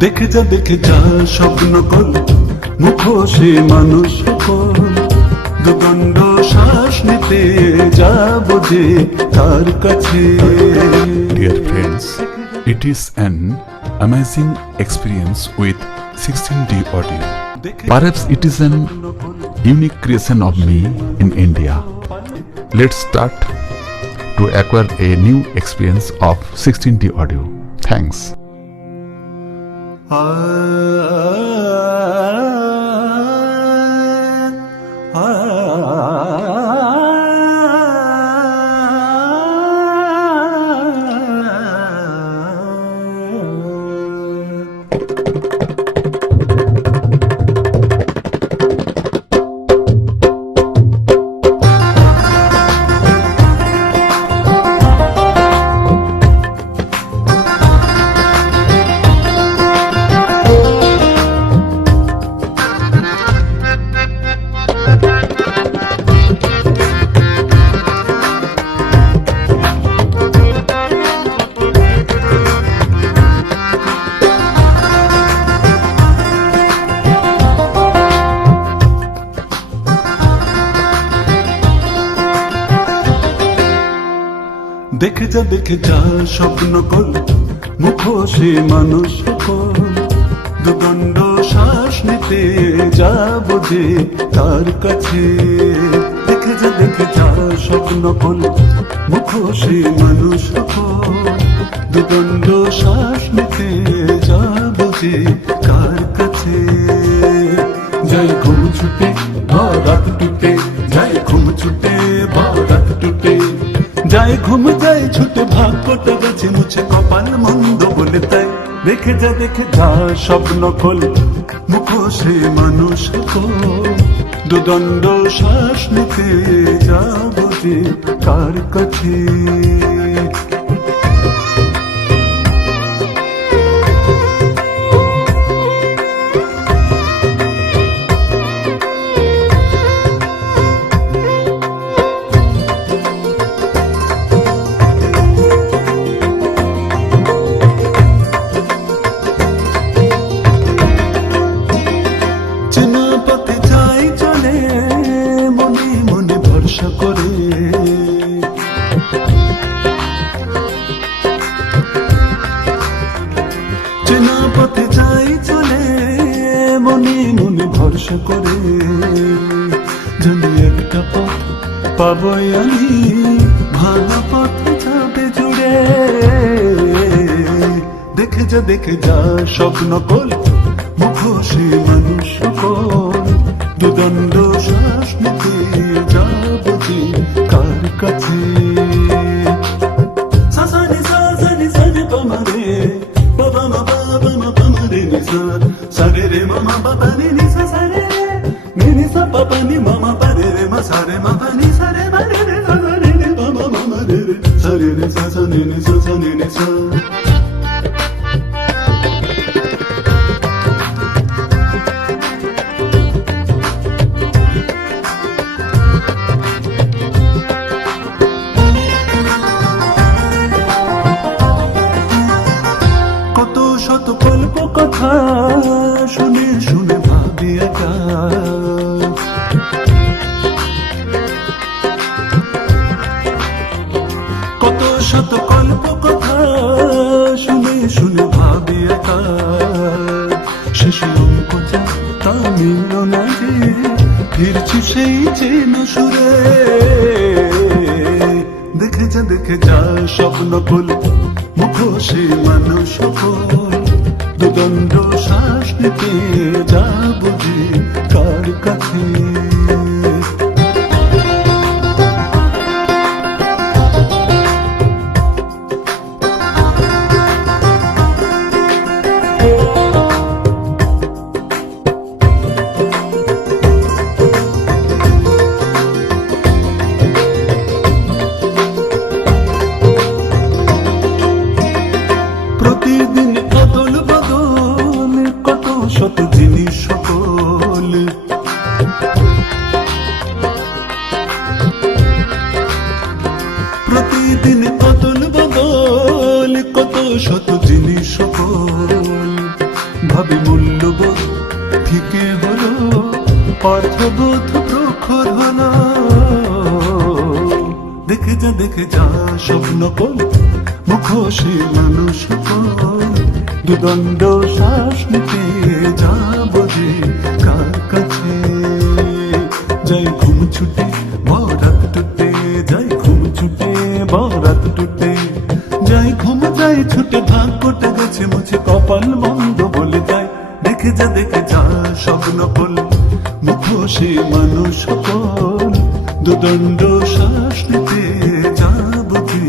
দেখে যা স্বপ্ন কল মুখোশে মানুষ সকল দুদণ্ড শ্বাস নিতে যাব যে তার কাছে। Dear friends, it is an amazing experience with 16D audio. Perhaps it is an unique creation of me in India. Let's start to acquire a new experience of 16D audio. Thanks. দেখে যা স্বপ্ন call মুখোশে মানুষ সকল দুদণ্ড শ্বাস নিতে যাব যে তার কাছে। দেখে যা স্বপ্ন কল মুখোশে মানুষ সকল দুদণ্ড শ্বাস নিতে যাব যে কার কাছে। যাই ঘুম ছুটে রাত টুটে, যাই ঘুম ছুটে রাত টুটে, যাই ঘুম যাই ছুটে ভাগ্যটা গেছে মুছে কপাল মন্দ বলে তাই। দেখে যা স্বপ্ন খোল মুখোশে মানুষ দুদণ্ড শ্বাস নিতে যাব যে কার কাছে। চেনা পথে যাই চলে মনে মনে ভরসা করে, যদি একটা পথ পাবই আমি ভালো পথে যাবে জুড়ে। দেখে যা স্বপ্ন কল মুখোশে মানুষ সকল দুদণ্ড শ্বাস নিতে যাব যে কার কাছে। Sare re mama papa ni ni sa sare re ni ni sa papa ni mama pare re ma sare ma pa ni sare ma re re sa sare re mama mama re re sare re sa sa ni ni sa ni ni sa। কত শত গল্প কথা শুনে শুনে ভাবি একা, কত শত গল্প কথা শুনে শুনে ভাবি একা। শেষে অঙ্ক যা তা মিলল না যে ফিরছি সেই চেন সুরে। দেখে যা স্বপ্ন কল মুখোশে মানুষ সকল দুদণ্ড শ্বাস নিতে যাব যে কার কাছে। প্রতিদিন অদল বদল কত শত জিনিস সকল, প্রতিদিন অদল বদল কত শত জিনিস সকল অর্থবোধ প্রখর হলো। দেখে যা স্বপ্ন কল, মুখোশে মানুষ কল, দুদণ্ড শ্বাস নিতে যাব যে কার কাছে। যাই ঘুম ছুটে বরাত টুটে, যাই ঘুম ছুটে বরাত টুটে, যাই ঘুম যাই ছুটে, ভাগ্যটা গেছে মুছে, কপাল বন্ধ বলে যায়। দেখে যা স্বপ্ন কল, মুখোশে মানুষ কল, দুদণ্ড শ্বাস নিতে যাব যে